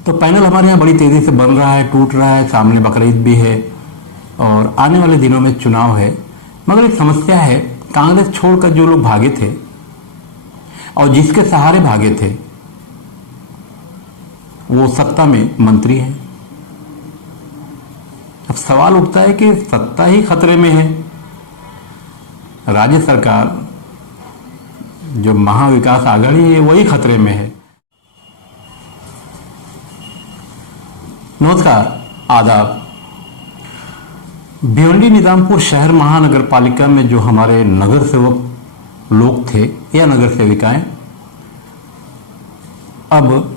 तो पैनल हमारे यहाँ बड़ी तेज़ी से बन रहा है, टूट रहा है। सामने बकरीद भी है और आने वाले दिनों में चुनाव है। मगर एक समस्या है, कांग्रेस छोड़कर जो लोग भागे थे और जिसके सहारे भागे थे वो सत्ता में मंत्री हैं। अब सवाल उठता है कि सत्ता ही खतरे में है। राज्य सरकार जो महाविकास आघाड़ी है वही खतरे में है। नमस्कार, आदाब। भिवंडी निजामपुर शहर महानगर पालिका में जो हमारे नगर सेवक लोग थे या नगर सेविकाएं, अब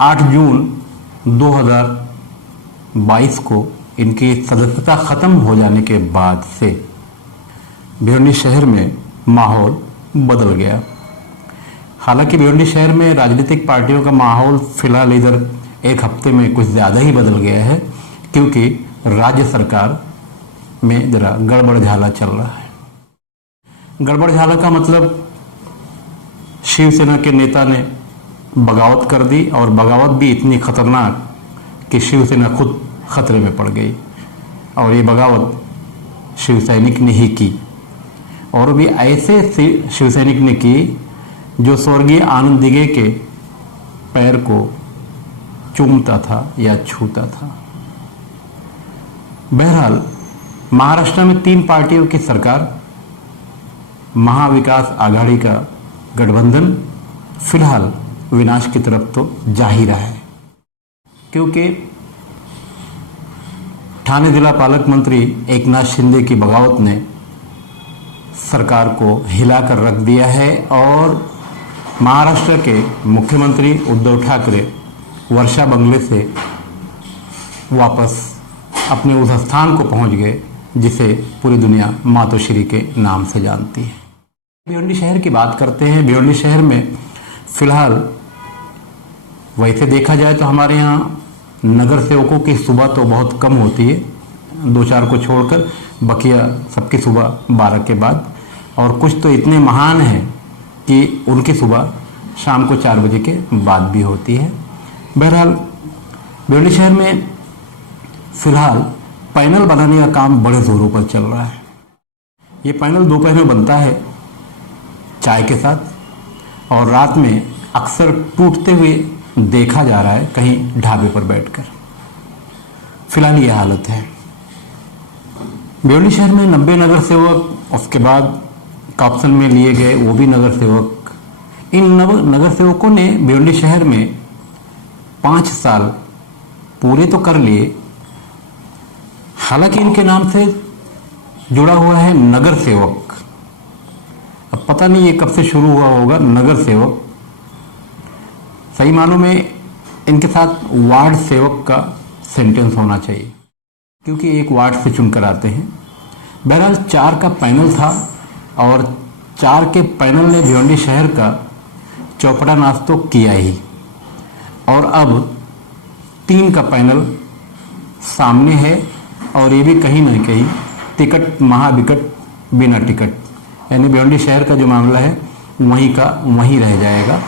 8 जून 2022 को इनकी सदस्यता खत्म हो जाने के बाद से भिवंडी शहर में माहौल बदल गया। हालांकि भिवंडी शहर में राजनीतिक पार्टियों का माहौल फिलहाल इधर एक हफ्ते में कुछ ज़्यादा ही बदल गया है, क्योंकि राज्य सरकार में जरा गड़बड़ झाला चल रहा है। गड़बड़ झाला का मतलब शिवसेना के नेता ने बगावत कर दी, और बगावत भी इतनी खतरनाक कि शिवसेना खुद खतरे में पड़ गई। और ये बगावत शिवसैनिक ने ही की, और भी ऐसे शिवसैनिक ने की जो स्वर्गीय आनंद दिघे के पैर को चूमता था या छूता था। बहरहाल महाराष्ट्र में 3 पार्टियों की सरकार, महाविकास आघाड़ी का गठबंधन फिलहाल विनाश की तरफ तो जा ही रहा है, क्योंकि ठाणे जिला पालक मंत्री एकनाथ शिंदे की बगावत ने सरकार को हिलाकर रख दिया है, और महाराष्ट्र के मुख्यमंत्री उद्धव ठाकरे वर्षा बंगले से वापस अपने उस स्थान को पहुंच गए जिसे पूरी दुनिया मातोश्री के नाम से जानती है। भिवंडी शहर की बात करते हैं। भिवंडी शहर में फिलहाल वैसे देखा जाए तो हमारे यहाँ नगर सेवकों की सुबह तो बहुत कम होती है, 2-4 को छोड़कर, बकिया सबकी सुबह 12 के बाद, और कुछ तो इतने महान हैं कि उनकी सुबह शाम को 4 बजे के बाद भी होती है। बहरहाल भिवंडी शहर में फिलहाल पैनल बनाने का काम बड़े जोरों पर चल रहा है। ये पैनल दोपहर में बनता है चाय के साथ, और रात में अक्सर टूटते हुए देखा जा रहा है कहीं ढाबे पर बैठकर। फिलहाल ये हालत है। भिवंडी शहर में 90 नगर सेवक, उसके बाद काप्सन में लिए गए वो भी नगर सेवक। इन नगर सेवकों ने भिवंडी शहर में 5 साल पूरे तो कर लिए। हालांकि इनके नाम से जुड़ा हुआ है नगर सेवक। अब पता नहीं ये कब से शुरू हुआ होगा नगर सेवक। सही मानों में इनके साथ वार्ड सेवक का सेंटेंस होना चाहिए, क्योंकि एक वार्ड से चुनकर आते हैं। बहरहाल 4 का पैनल था, और 4 के पैनल ने भिवंडी शहर का चौपड़ा नाश तो किया ही, और अब 3 का पैनल सामने है, और ये भी कहीं ना कहीं टिकट महाविकट बिना टिकट, यानी भिवंडी शहर का जो मामला है वहीं का वहीं रह जाएगा।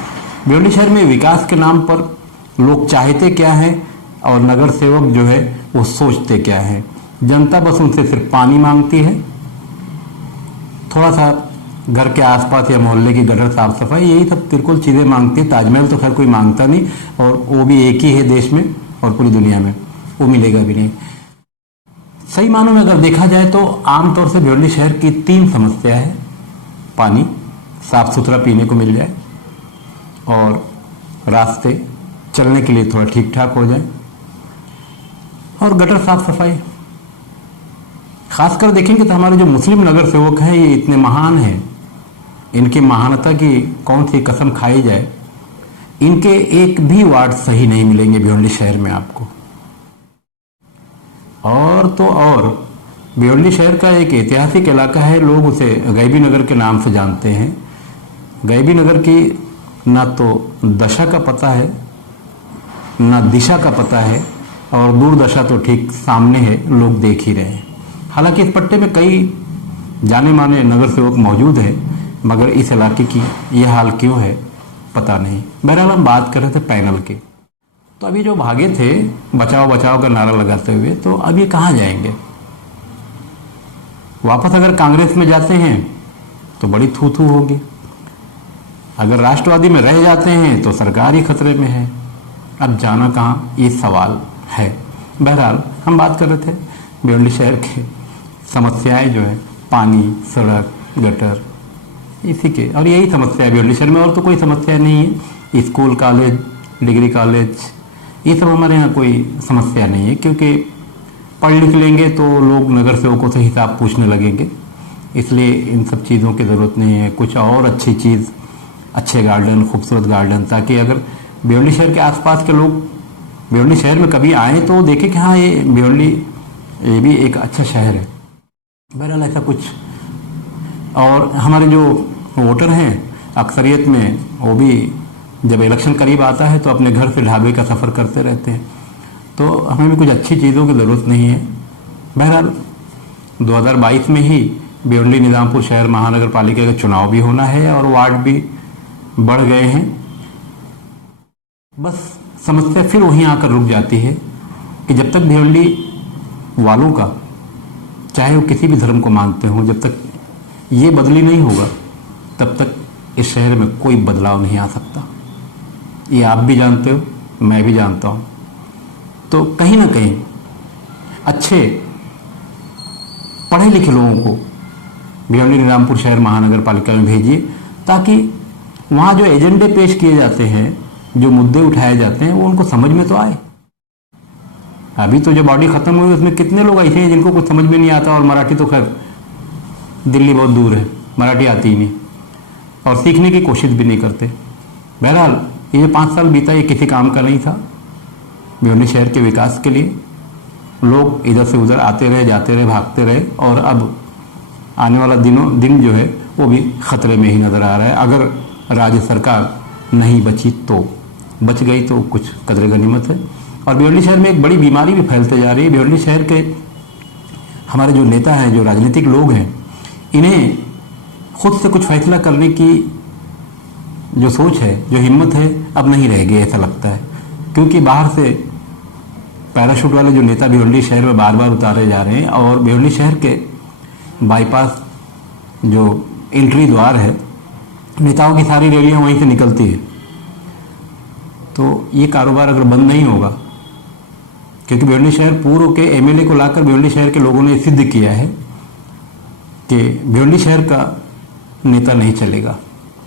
भिवंडी शहर में विकास के नाम पर लोग चाहते क्या हैं और नगर सेवक जो है वो सोचते क्या है। जनता बस उनसे सिर्फ पानी मांगती है, थोड़ा सा घर के आसपास या मोहल्ले की गटर साफ सफाई, यही सब तिरकुल चीज़ें मांगती है। ताजमहल तो खैर कोई मांगता नहीं, और वो भी एक ही है देश में और पूरी दुनिया में, वो मिलेगा भी नहीं। सही मानों में अगर देखा जाए तो आमतौर से भिवंडी शहर की 3 समस्या है। पानी साफ सुथरा पीने को मिल जाए, और रास्ते चलने के लिए थोड़ा ठीक ठाक हो जाए, और गटर साफ सफाई। खासकर देखेंगे तो हमारे जो मुस्लिम नगर सेवक हैं ये इतने महान हैं, इनकी महानता की कौन सी कसम खाई जाए, इनके एक भी वार्ड सही नहीं मिलेंगे भिवंडी शहर में आपको। और तो और भिवंडी शहर का एक ऐतिहासिक इलाका है, लोग उसे गैबी नगर के नाम से जानते हैं। गैबी नगर की ना तो दशा का पता है, ना दिशा का पता है, और दूरदशा तो ठीक सामने है, लोग देख ही रहे हैं। हालांकि इस पट्टे में कई जाने माने नगर सेवक मौजूद हैं, मगर इस इलाके की यह हाल क्यों है पता नहीं। बहरहाल हम बात कर रहे थे पैनल की, तो अभी जो भागे थे बचाओ बचाओ का नारा लगाते हुए, तो अब ये कहाँ जाएंगे? वापस अगर कांग्रेस में जाते हैं तो बड़ी थू थू होगी, अगर राष्ट्रवादी में रह जाते हैं तो सरकार ही खतरे में है। अब जाना कहाँ, ये सवाल है। बहरहाल हम बात कर रहे थे भिवंडी शहर की समस्याएं जो है, पानी, सड़क, गटर, इसी के, और यही समस्या है भिवंडी शहर में, और तो कोई समस्या नहीं है। स्कूल, कॉलेज, डिग्री कॉलेज, ये सब हमारे यहाँ कोई समस्या नहीं है, क्योंकि पढ़ लिख लेंगे तो लोग नगर सेवकों से हिसाब पूछने लगेंगे, इसलिए इन सब चीज़ों की ज़रूरत नहीं है। कुछ और अच्छी चीज़, अच्छे गार्डन, खूबसूरत गार्डन, ताकि अगर भिवंडी शहर के आसपास के लोग भिवंडी शहर में कभी आए तो देखें कि हाँ, ये भिवंडी ये भी एक अच्छा शहर है। बहरहाल ऐसा कुछ, और हमारे जो वोटर हैं अक्सरियत में, वो भी जब इलेक्शन करीब आता है तो अपने घर से ढाबे का सफ़र करते रहते हैं, तो हमें भी कुछ अच्छी चीज़ों की ज़रूरत नहीं है। बहरहाल 2022 में ही भिवंडी निजामपुर शहर महानगर पालिका का चुनाव भी होना है और वार्ड भी बढ़ गए हैं। बस समस्या फिर वहीं आकर रुक जाती है कि जब तक भिवंडी वालों का, चाहे वो किसी भी धर्म को मानते हों, जब तक ये बदली नहीं होगा तब तक इस शहर में कोई बदलाव नहीं आ सकता। ये आप भी जानते हो, मैं भी जानता हूँ। तो कहीं ना कहीं अच्छे पढ़े लिखे लोगों को भिवंडी निजामपुर शहर महानगर पालिका में भेजिए, ताकि वहाँ जो एजेंडे पेश किए जाते हैं, जो मुद्दे उठाए जाते हैं, वो उनको समझ में तो आए। अभी तो जो बॉडी खत्म हुई उसमें कितने लोग ऐसे हैं जिनको कुछ समझ में नहीं आता, और मराठी तो खैर दिल्ली बहुत दूर है, मराठी आती ही नहीं, और सीखने की कोशिश भी नहीं करते। बहरहाल ये जो 5 साल बीता, ये किसी काम का नहीं था। भिवंडी शहर के विकास के लिए लोग इधर से उधर आते रहे, जाते रहे, भागते रहे, और अब आने वाला दिन जो है वो भी खतरे में ही नजर आ रहा है। अगर राज्य सरकार नहीं बची तो, बच गई तो कुछ कदर गनीमत है। और भिवंडी शहर में एक बड़ी बीमारी भी फैलते जा रही है। भिवंडी शहर के हमारे जो नेता हैं, जो राजनीतिक लोग हैं, इन्हें खुद से कुछ फैसला करने की जो सोच है, जो हिम्मत है, अब नहीं रह गई, ऐसा लगता है। क्योंकि बाहर से पैराशूट वाले जो नेता भिवंडी शहर में बार बार उतारे जा रहे हैं, और भिवंडी शहर के बाईपास जो एंट्री द्वार है, नेताओं की सारी रैलियां वहीं से निकलती है। तो ये कारोबार अगर बंद नहीं होगा, क्योंकि भिवंडी शहर पूर्व के एमएलए को लाकर भिवंडी शहर के लोगों ने सिद्ध किया है कि भिवंडी शहर का नेता नहीं चलेगा।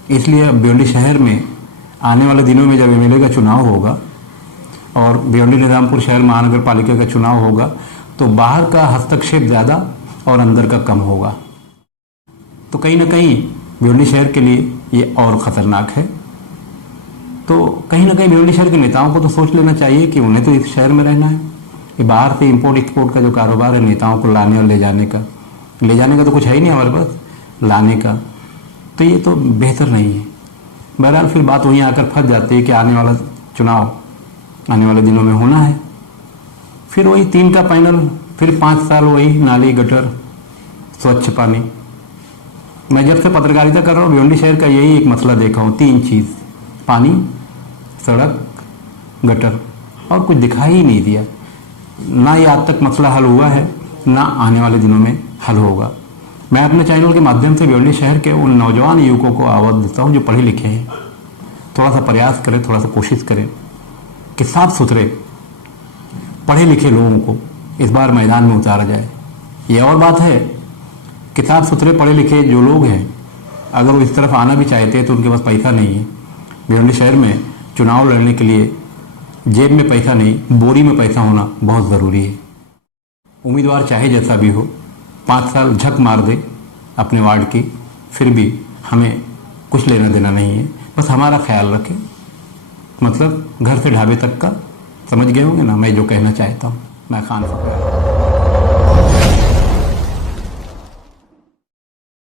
इसलिए अब भिवंडी शहर में आने वाले दिनों में जब एमएलए का चुनाव होगा और भिवंडी निजामपुर शहर महानगर पालिका का चुनाव होगा, तो बाहर का हस्तक्षेप ज़्यादा और अंदर का कम होगा। तो कहीं ना कहीं भिवंडी शहर के लिए ये और ख़तरनाक है। तो कहीं ना कहीं भिवंडी शहर के नेताओं को तो सोच लेना चाहिए कि उन्हें तो इस शहर में रहना है। ये बाहर से इंपोर्ट एक्सपोर्ट का जो कारोबार है, नेताओं को लाने और ले जाने का तो कुछ है ही नहीं हमारे पास, लाने का, तो ये तो बेहतर नहीं है। बहरहाल फिर बात वहीं आकर फंस जाती है कि आने वाला चुनाव आने वाले दिनों में होना है, फिर वही 3 का पैनल, फिर 5 साल वही नाली, गटर, स्वच्छ पानी। मैं जब से पत्रकारिता कर रहा हूँ भिवंडी शहर का यही एक मसला देखा हूँ, 3 चीज़, पानी, सड़क, गटर, और कुछ दिखाई ही नहीं दिया। ना ये आज तक मसला हल हुआ है, ना आने वाले दिनों में हल होगा। मैं अपने चैनल के माध्यम से भिवंडी शहर के उन नौजवान युवकों को आवाज़ देता हूँ जो पढ़े लिखे हैं, थोड़ा सा प्रयास करें, थोड़ा सा कोशिश करें कि साफ सुथरे पढ़े लिखे लोगों को इस बार मैदान में उतारा जाए। ये और बात है कि साफ सुथरे पढ़े लिखे जो लोग हैं, अगर वो इस तरफ आना भी चाहते हैं तो उनके पास पैसा नहीं है। भिवंडी शहर में चुनाव लड़ने के लिए जेब में पैसा नहीं, बोरी में पैसा होना बहुत ज़रूरी है। उम्मीदवार चाहे जैसा भी हो, 5 साल झक मार दे अपने वार्ड की, फिर भी हमें कुछ लेना देना नहीं है। बस हमारा ख्याल रखें, मतलब घर से ढाबे तक का। समझ गए होंगे ना मैं जो कहना चाहता हूँ। मैं खान